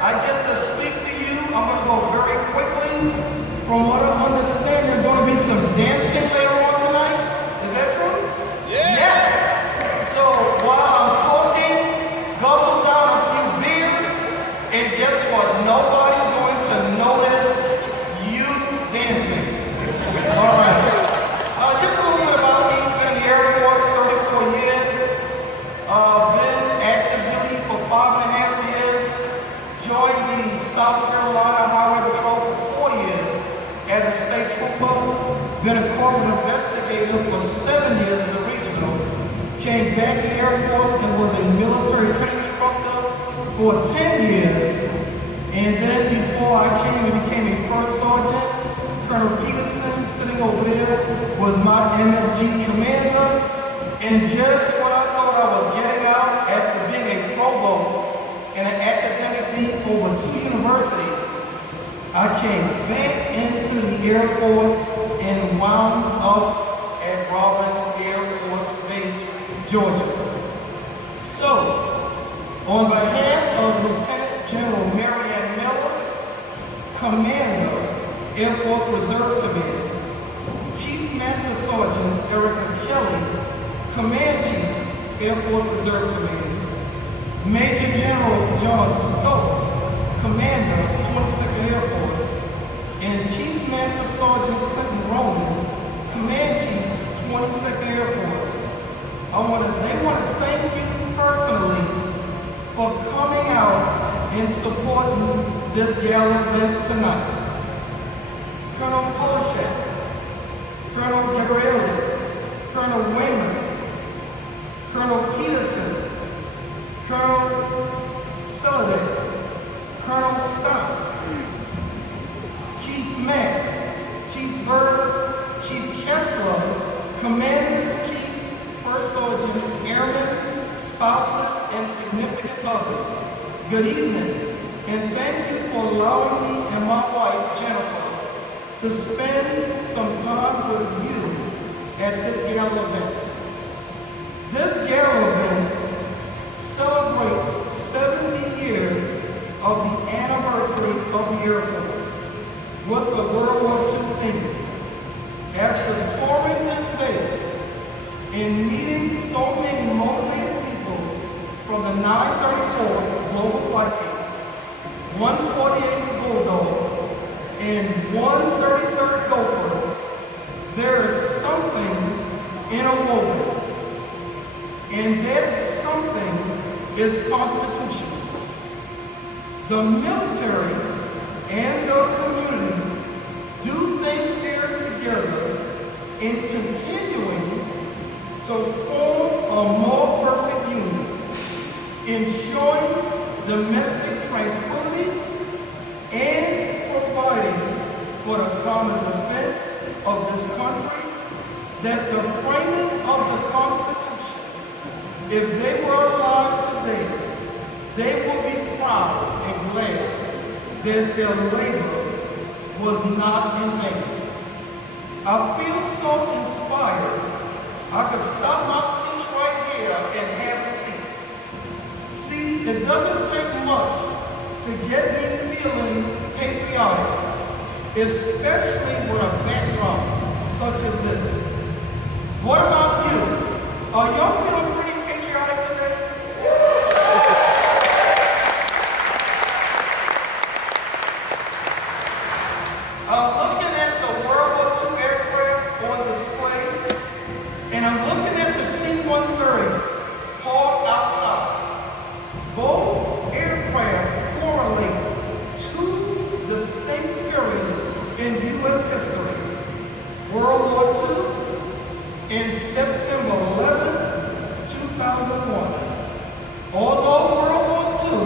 I get to speak to you. I'm going to go very quickly. From what I understand, there's going to be some dancing later on tonight. Is that true? Yes. So while I'm talking, gobble down a few beers, and guess what? Nobody's going to notice you dancing. All right. Just a little bit about me. Been in the Air Force 34 years. Been active duty for 5.5 years. Joined the South Carolina Highway Patrol for 4 years as a state trooper. Been a corporate investigator for 7 years as a regional. Came back to the Air Force and was a military training instructor for 10 years. And then before I came and became a first sergeant, Colonel Peterson, sitting over there, was my MSG commander. And just when I thought I was getting out after being a provost and an academic dean over 2 universities, I came back into the Air Force and wound up at Robbins Air Force Base, Georgia. So, on behalf of Lieutenant General Marianne Miller, Commander, Air Force Reserve Command, Chief Master Sergeant Erica Kelly, Command Chief, Air Force Reserve Command, Major General John Stokes, Commander, 22nd Air Force, and Chief Master Sergeant Clinton Roman, Command Chief, 22nd Air Force. They want to thank you personally for coming out and supporting this gala event tonight. Colonel Polishek, Colonel Gabrielli, Colonel Wayman, Colonel Peterson, Colonel Sullivan, Colonel Stott, Chief Mack, Chief Bird, Chief Kessler, Commanders, Chiefs, First Sergeants, Airmen, spouses, and significant others. Good evening, and thank you for allowing me and my wife, Jennifer, to spend some time with you at this gala event. This gala event celebrates 70 years of the anniversary of the Air Force with the World War II theme. After touring this base and meeting so many motivated people from the 934 Global Vikings, 148 Bulldogs, and 133rd Gophers, there is something interwoven, and that something is Constitution. The military and the community do things here together in continuing to form a more perfect union, ensuring domestic tranquility and providing for the common defense of this country, that the framers of the Constitution, if they were alive today, they would be proud and glad that their labor was not in vain. I feel so inspired. I could stop my speech right here and have a seat. See, it doesn't take much to get me feeling patriotic, especially with a backdrop such as this. What about you? Are y'all feeling pretty patriotic today? I'm looking at the World War II aircraft on display, and I'm looking at the C-130s parked outside. Both aircraft correlate two distinct periods in U.S. history: World War II and September 11, 2001. Although World War II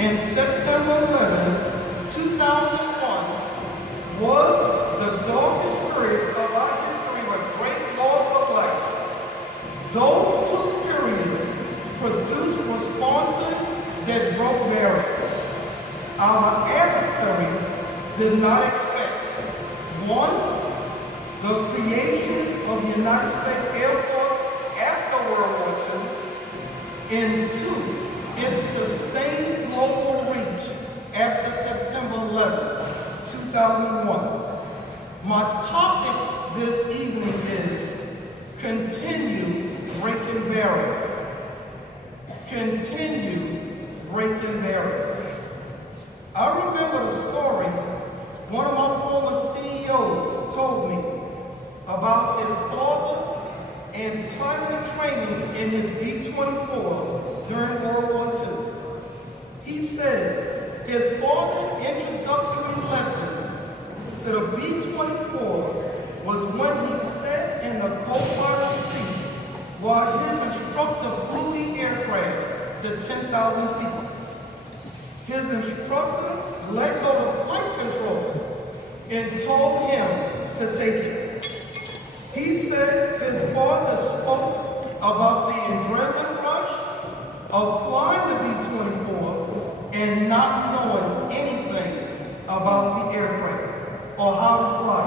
and September 11, 2001 was the darkest period of our history with great loss of life, those two periods produced responses that broke barriers our adversaries did not expect. One, the creation of the United States Air Force after World War II, and two, its sustained global reach after September 11, 2001. My topic this evening is continue breaking barriers. Continue breaking barriers. I remember the story one of my former CEOs told me about his father and pilot training in his B-24 during World War II. He said his father's introductory lesson to the B-24 was when he sat in the co-pilot seat while his instructor flew the aircraft to 10,000 feet. His instructor let go of flight control and told him to take it. He said his father spoke about the adrenaline rush of flying the B-24 and not knowing anything about the aircraft or how to fly.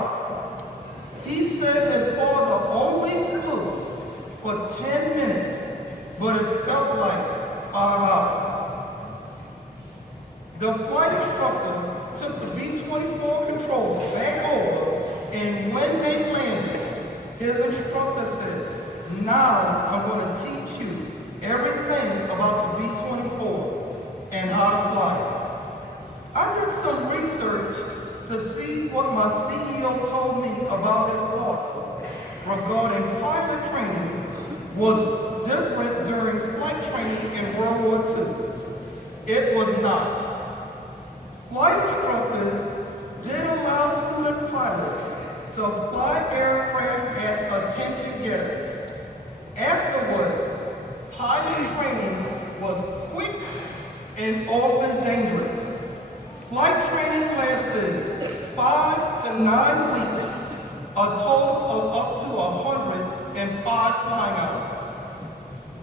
He said his father only flew for 10 minutes, but it felt like 5 hours. The flight instructor took the B-24 controls back over, and when they landed, his instructor said, "Now I'm going to teach you everything about the B-24 and how to fly it." I did some research to see what my CEO told me about his father regarding pilot training was different during flight training in World War II. It was not. Flight instructors did allow student pilots to fly aircraft as attention getters. Afterward, pilot training was quick and often dangerous. Flight training lasted 5 to 9 weeks, a total of up to 105 flying hours.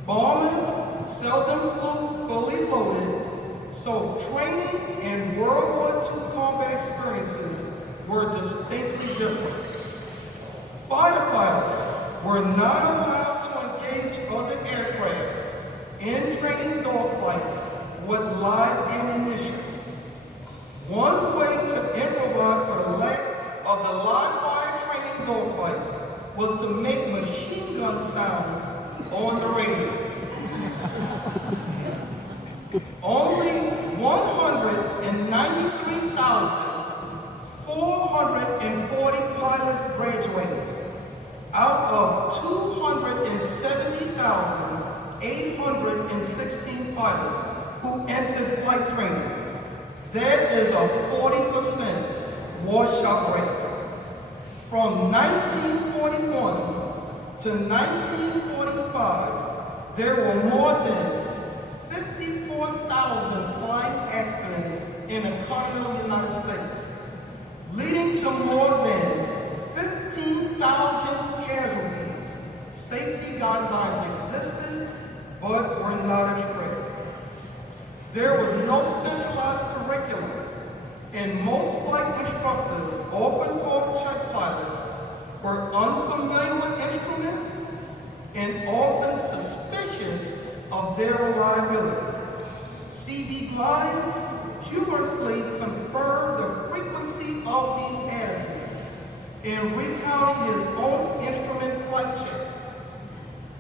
Bombers seldom flew fully loaded, so training and World War II combat experiences were distinctly different. Fighter pilots were not allowed to engage other aircraft in training dogfights with live ammunition. One way to improvise for the lack of the live fire training dogfights was to make machine gun sounds on the radio. Only 193,440 pilots graduated out of 270,816 pilots who entered flight training. That is a 40% washout rate. From 1941 to 1945, there were more than 54,000 flying accidents in the continental United States, leading to more than 15,000 casualties. Safety guidelines existed, but were not as strict. There was no centralized curriculum, and most flight instructors, often called check pilots, were unfamiliar with instruments and often suspicious of their reliability. C.D. Glines humorously confirmed the frequency of these attitudes in recounting his own instrument flight check.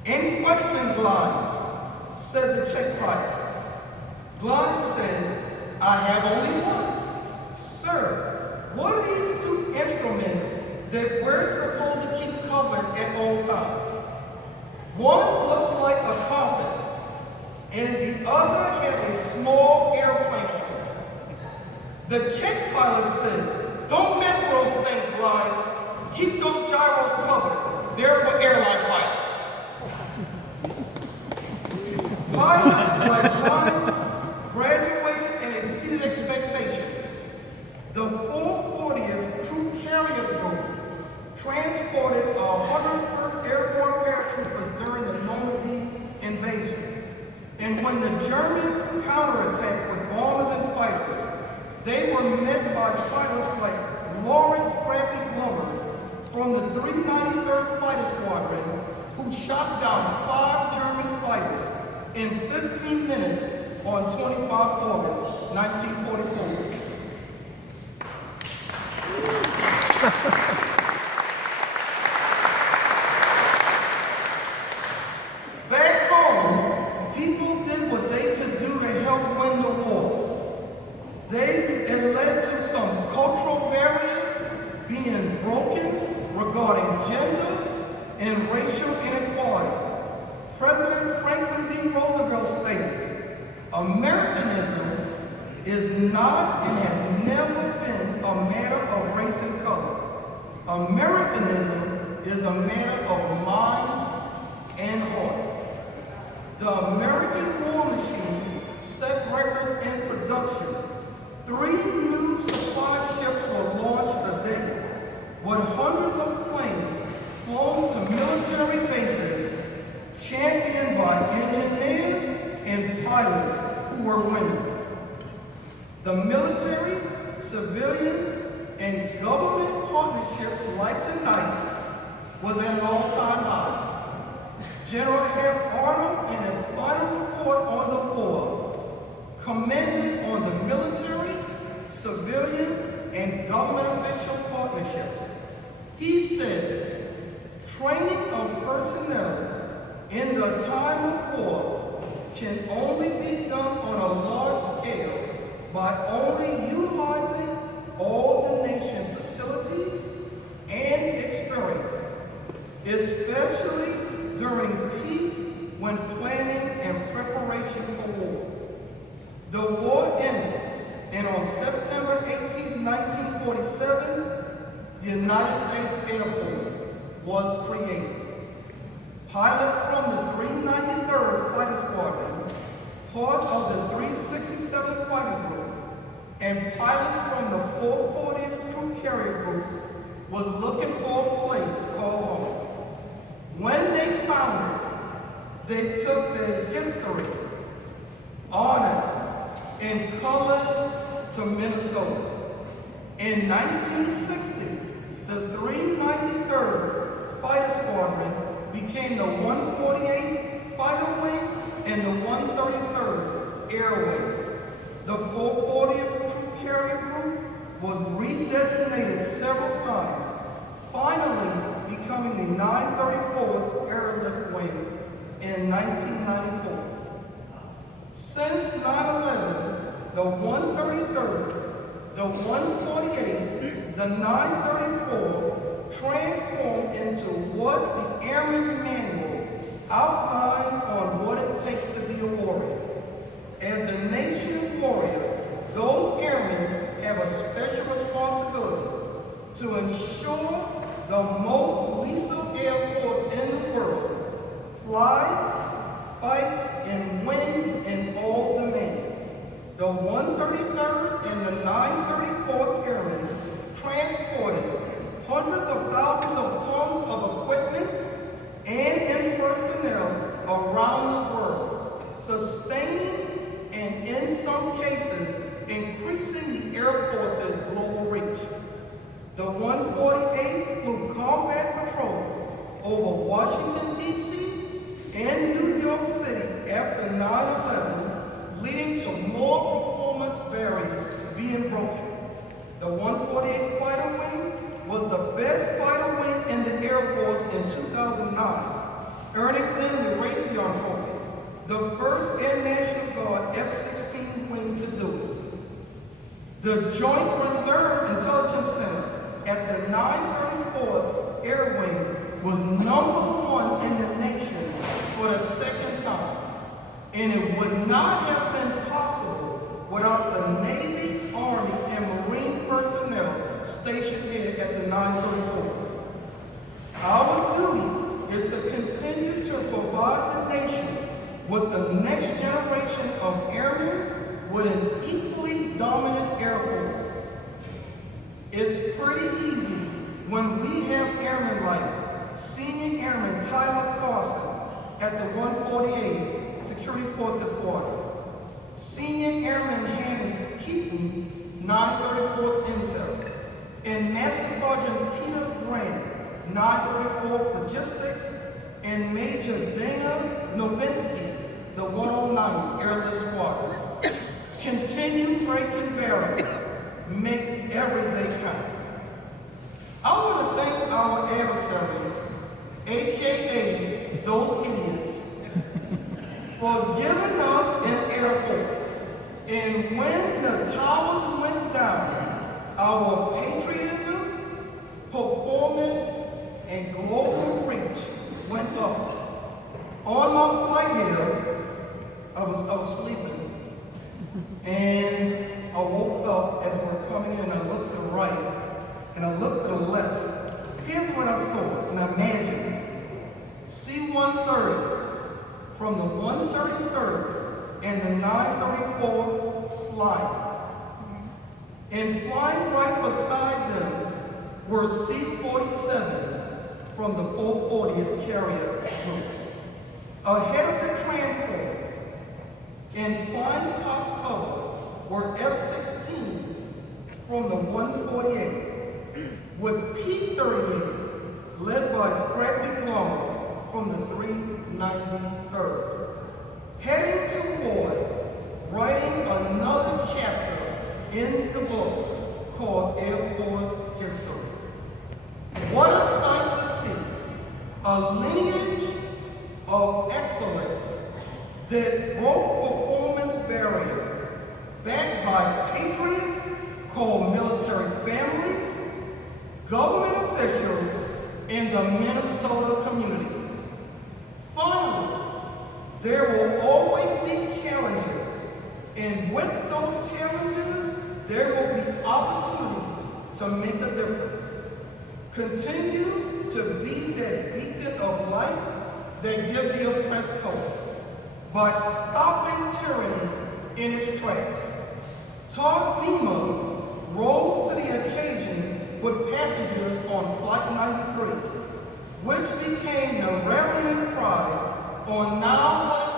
"Any question, Glines?" said the check pilot. Glines said, "I have only one." "Sir, what are these two instruments that we're supposed to keep covered at all times?" "One looks like a compass, and the other has a small airplane on it." The check pilot said, "Don't mess with those things, Glines. Keep those gyros covered. They're for airline pilots." Pilots like Glines graduated and exceeded expectations. The 440th Troop Carrier Group transported 101st Airborne paratroopers during the Normandy invasion. And when the Germans counterattacked with bombers and fighters, they were met by pilots like Lawrence Bradley Blummer from the 393rd Fighter Squadron, who shot down 5 German fighters in 15 minutes on 25 August 1944. Back home, people did what they could do to help win the war. It led to some cultural barriers being broken regarding gender and racial inequality. President Franklin D. Roosevelt stated, Americanism is not and has never been a matter of race and color. Americanism is a matter of mind and heart. The American war machine set records in production. 3 new supply ships were launched a day, with hundreds of planes flown to military bases, championed by engineers and pilots who were women. The military, civilian, and government partnerships like tonight was at an all-time high. General Arnold, in a final report on the war, commended on the military, civilian, and government official partnerships. He said, training of personnel in the time of war can only be done on a large scale by only utilizing all the nation's facilities and experience, especially during peace when planning and preparation for war. The war ended, and on September 18, 1947, the United States Air Force was created. Pilots from the 393rd Fighter Squadron, part of the 367th Fighter Group, and pilots from the 440th Troop Carrier Group was looking for a place called home. When they found it, they took their history, honors, and colors to Minnesota. In 1960, the 393rd Fighter Squadron became the 148th Fighter Wing and the 133rd Air Wing. The 440th Troop Carrier Group was redesignated several times, finally becoming the 934th Airlift Wing in 1994. Since 9/11, the 133rd, the 148th, the 934 transformed into what the Airmen's Manual outlined on what it takes to be a warrior. As the nation warrior, those airmen have a special responsibility to ensure the most lethal air force in the world fly, fights, and win in all domains. The 133rd and the 934th Airmen transported hundreds of thousands of tons of equipment and personnel around the world, sustaining and in some cases increasing the Air Force's global reach. The 148th flew combat patrols over Washington, D.C. and New York City after 9/11, leading to more performance barriers being broken. The 148th Fighter Wing was the best fighter wing in the Air Force in 2009, earning them the Raytheon Trophy, the first Air National Guard F-16 wing to do it. The Joint Reserve Intelligence Center at the 934th Air Wing was #1 in the nation for the second time, and it would not have been possible without the Navy, Army, and Marine personnel stationed here at the 934. Our duty is to continue to provide the nation with the next generation of airmen with an equally dominant Air Force. It's pretty easy when we have airmen like Senior Airman Tyler Carson at the 148th Security Forces Squadron, Senior Airman Hannon Keaton, 934th Intel, and Master Sergeant Peter Grant, 934th Logistics, and Major Dana Novinsky, the 109th Airlift Squadron. breaking barriers make every day count. I want to thank our adversaries, aka those idiots, for giving us an Air Force. And when the towers went down, our patriotism, performance, and global reach went up. On my flight here, I was sleeping, and I woke up as we were coming in, and I looked to the right, and I looked to the left. Here's what I saw, and I imagined C-130s from the 133rd and the 934th flying. And flying right beside them were C-47s from the 440th carrier group. Ahead of the transports and flying top cover were F-16s from the 148, with P-38s led by Fred McClellan from the 393rd, heading toward writing another chapter in the book called Air Force History. What a sight to see, a lineage of excellence that broke performance barriers, backed by patriots called military families, government officials, and the Minnesota community. Finally, there will always be challenges, and with those challenges, there will be opportunities to make a difference. Continue to be that beacon of light that gives the oppressed hope by stopping tyranny in its tracks. Todd Beamer rose to the occasion with passengers on Flight 93, which became the rallying cry on now what is